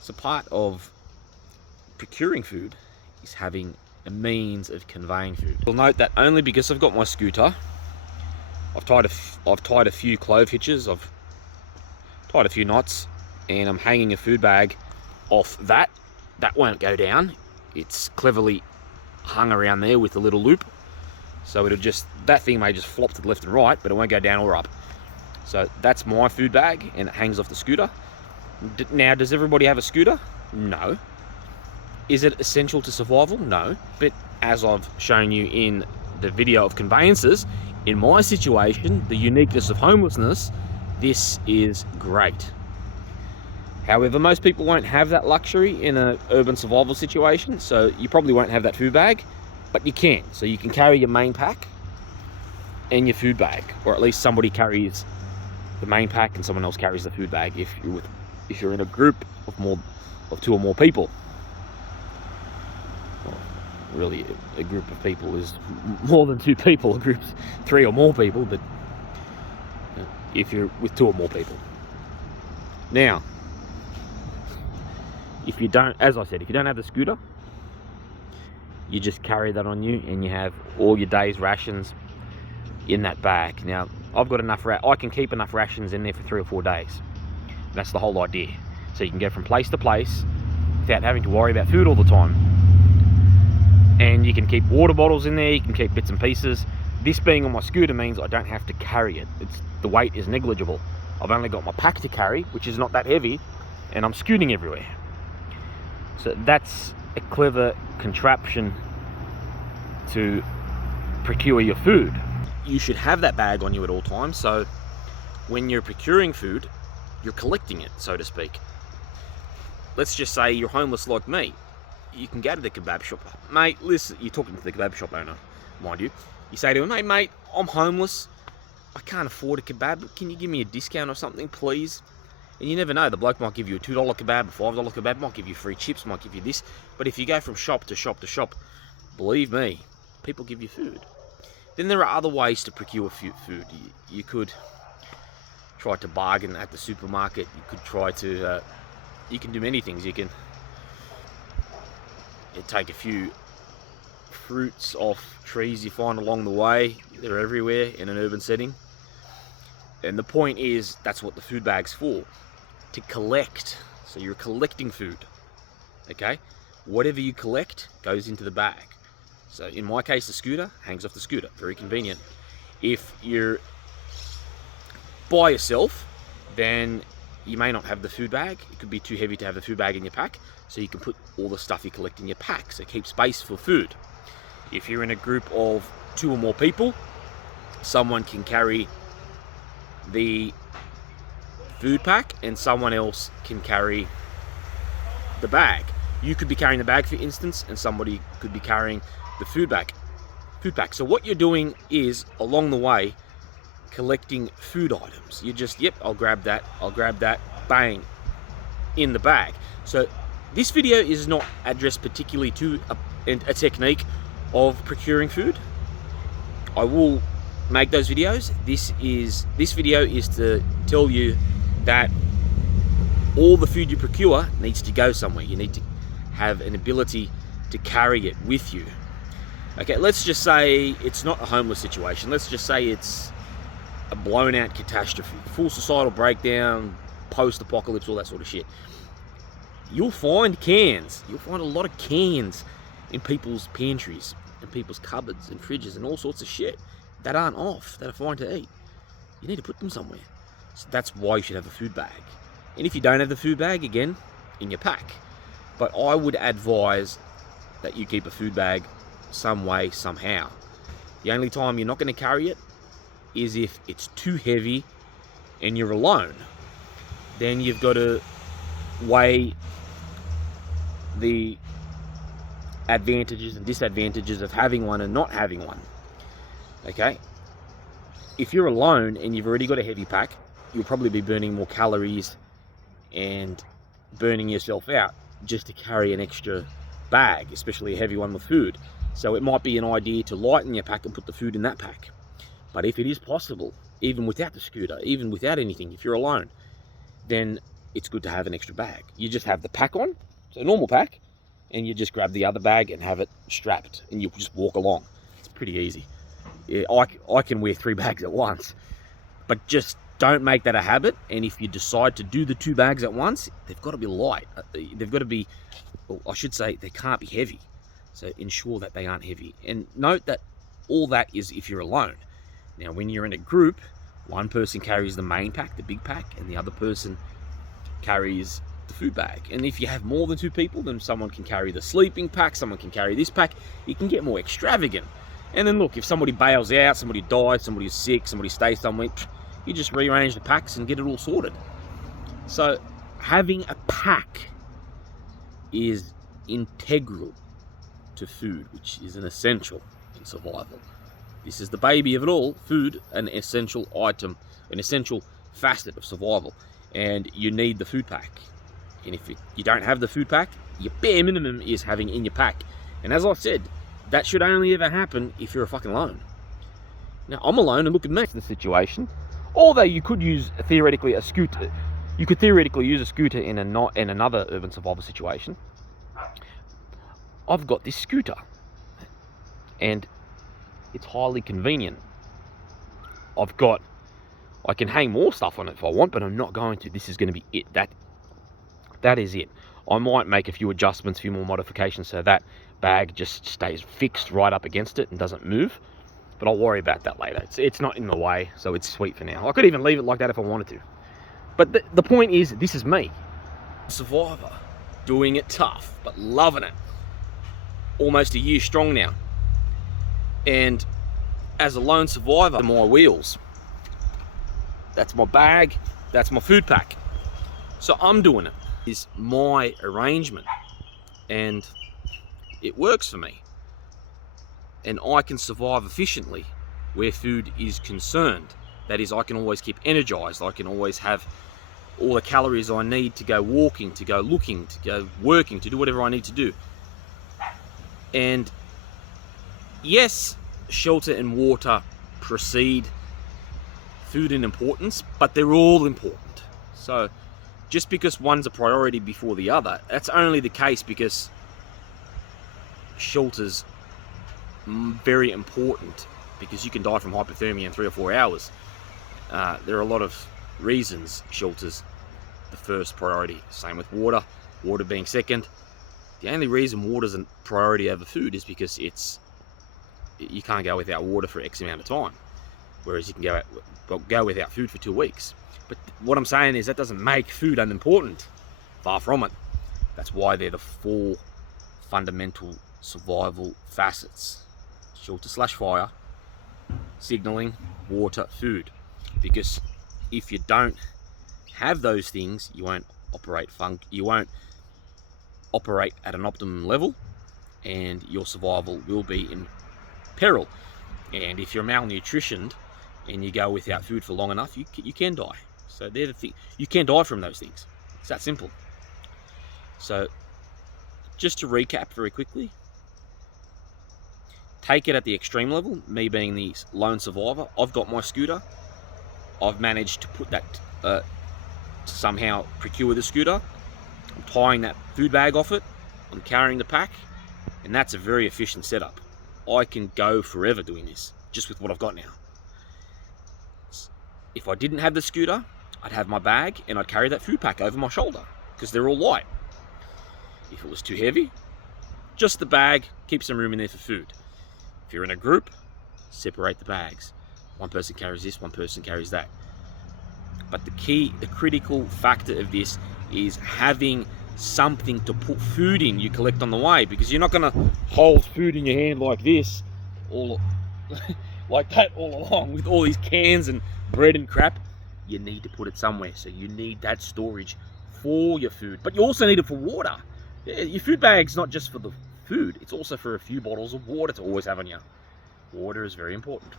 So part of procuring food is having a means of conveying food. You'll note that only because I've got my scooter, I've tied a few clove hitches, I've tied a few knots, and I'm hanging a food bag off that. That won't go down. It's cleverly hung around there with a little loop. So that thing may just flop to the left and right, but it won't go down or up. So that's my food bag, and it hangs off the scooter. Now, does everybody have a scooter? No. Is it essential to survival? No. But as I've shown you in the video of conveyances, in my situation, the uniqueness of homelessness, this is great. However, most people won't have that luxury in an urban survival situation, so you probably won't have that food bag, but you can. So you can carry your main pack and your food bag, or at least somebody carries the main pack and someone else carries the food bag if you're in a group of 2 or more people. Well, really, a group of people is more than 2 people. A group's 3 or more people, but if you're with 2 or more people. Now, if you don't, as I said, if you don't have the scooter, you just carry that on you and you have all your day's rations in that bag. Now, I've got enough, I can keep enough rations in there for 3 or 4 days. That's the whole idea. So you can go from place to place without having to worry about food all the time. And you can keep water bottles in there, you can keep bits and pieces. This being on my scooter means I don't have to carry it. The weight is negligible. I've only got my pack to carry, which is not that heavy, and I'm scooting everywhere. So that's a clever contraption to procure your food. You should have that bag on you at all times, so when you're procuring food, you're collecting it, so to speak. Let's just say you're homeless like me. You can go to the kebab shop. Mate, listen, you're talking to the kebab shop owner, mind you. You say to him, hey mate, I'm homeless. I can't afford a kebab. Can you give me a discount or something, please? And you never know, the bloke might give you a $2 kebab, a $5 kebab, might give you free chips, might give you this. But if you go from shop to shop to shop, believe me, people give you food. Then there are other ways to procure food. You could try to bargain at the supermarket. You could try to, you can do many things. You can take a few fruits off trees you find along the way. They're everywhere in an urban setting. And the point is, that's what the food bag's for. To collect. So you're collecting food. Okay? Whatever you collect goes into the bag. So in my case, the scooter hangs off the scooter. Very convenient. If you're by yourself, then you may not have the food bag. It could be too heavy to have the food bag in your pack. So you can put all the stuff you collect in your pack. So keep space for food. If you're in a group of 2 or more people, someone can carry the food pack and someone else can carry the bag. You could be carrying the bag, for instance, and somebody could be carrying the food pack. So what you're doing is, along the way, collecting food items. You just, yep, I'll grab that, bang, in the bag. So this video is not addressed particularly to a technique of procuring food. I will make those videos. This video is to tell you that all the food you procure needs to go somewhere. You need to have an ability to carry it with you. Okay, let's just say it's not a homeless situation. Let's just say it's a blown out catastrophe, full societal breakdown, post-apocalypse, all that sort of shit. You'll find cans. You'll find a lot of cans in people's pantries and people's cupboards and fridges and all sorts of shit that aren't off, that are fine to eat. You need to put them somewhere. So that's why you should have a food bag. And if you don't have the food bag, again, in your pack. But I would advise that you keep a food bag some way, somehow. The only time you're not going to carry it is if it's too heavy and you're alone. Then you've got to weigh the advantages and disadvantages of having one and not having one. Okay? If you're alone and you've already got a heavy pack, you'll probably be burning more calories and burning yourself out just to carry an extra bag, especially a heavy one with food. So it might be an idea to lighten your pack and put the food in that pack. But if it is possible, even without the scooter, even without anything, if you're alone, then it's good to have an extra bag. You just have the pack on, so a normal pack, and you just grab the other bag and have it strapped, and you just walk along. It's pretty easy. Yeah, I can wear 3 bags at once, but just don't make that a habit. And if you decide to do the 2 bags at once, they've got to be light. They've got to be, well, I should say, they can't be heavy. So ensure that they aren't heavy. And note that all that is if you're alone. Now, when you're in a group, one person carries the main pack, the big pack, and the other person carries the food bag. And if you have more than 2 people, then someone can carry the sleeping pack, someone can carry this pack. It can get more extravagant. And then look, if somebody bails out, somebody dies, somebody is sick, somebody stays somewhere, you just rearrange the packs and get it all sorted. So having a pack is integral to food, which is an essential in survival. This is the baby of it all. Food, an essential item, an essential facet of survival. And you need the food pack. And if you don't have the food pack, your bare minimum is having in your pack. And as I said, that should only ever happen if you're fucking alone. Now, I'm alone, and look at me. The situation. Although you could use, theoretically, a scooter. You could theoretically use a scooter in another urban survival situation. I've got this scooter. And it's highly convenient. I can hang more stuff on it if I want, but I'm not going to. This is going to be it. That is it. I might make a few adjustments, a few more modifications so that bag just stays fixed right up against it and doesn't move. But I'll worry about that later. It's not in the way, so it's sweet for now. I could even leave it like that if I wanted to. But the point is, this is me. Survivor. Doing it tough, but loving it. Almost a year strong now. And as a lone survivor, my wheels. That's my bag. That's my food pack. So I'm doing it. It's my arrangement. And it works for me. And I can survive efficiently where food is concerned. That is, I can always keep energized. I can always have all the calories I need to go walking, to go looking, to go working, to do whatever I need to do. And yes, shelter and water precede food in importance, but they're all important. So just because one's a priority before the other, that's only the case because shelter's very important, because you can die from hypothermia in 3 or 4 hours. There are a lot of reasons shelter's the first priority. Same with water being second. The only reason water's a priority over food is because you can't go without water for X amount of time, whereas you can go without food for 2 weeks. But what I'm saying is that doesn't make food unimportant. Far from it. That's why they're the 4 fundamental survival facets: shelter/fire, signaling, water, food. Because if you don't have those things, you won't operate at an optimum level, and your survival will be in peril. And if you're malnutritioned and you go without food for long enough, you can die. So they're the thing. You can die from those things. It's that simple. So just to recap very quickly, take it at the extreme level. Me being the lone survivor, I've got my scooter. I've managed to put that to somehow procure the scooter. I'm tying that food bag off it. I'm carrying the pack, and that's a very efficient setup. I can go forever doing this just with what I've got now. If I didn't have the scooter, I'd have my bag and I'd carry that food pack over my shoulder because they're all light. If it was too heavy, just the bag, keep some room in there for food. If you're in a group, separate the bags. One person carries this, one person carries that. But the critical factor of this is having something to put food in you collect on the way, because you're not going to hold food in your hand like this, all like that all along with all these cans and bread and crap. You need to put it somewhere, so you need that storage for your food, but you also need it for water. Your food bag's not just for the food, it's also for a few bottles of water to always have on you. Water is very important.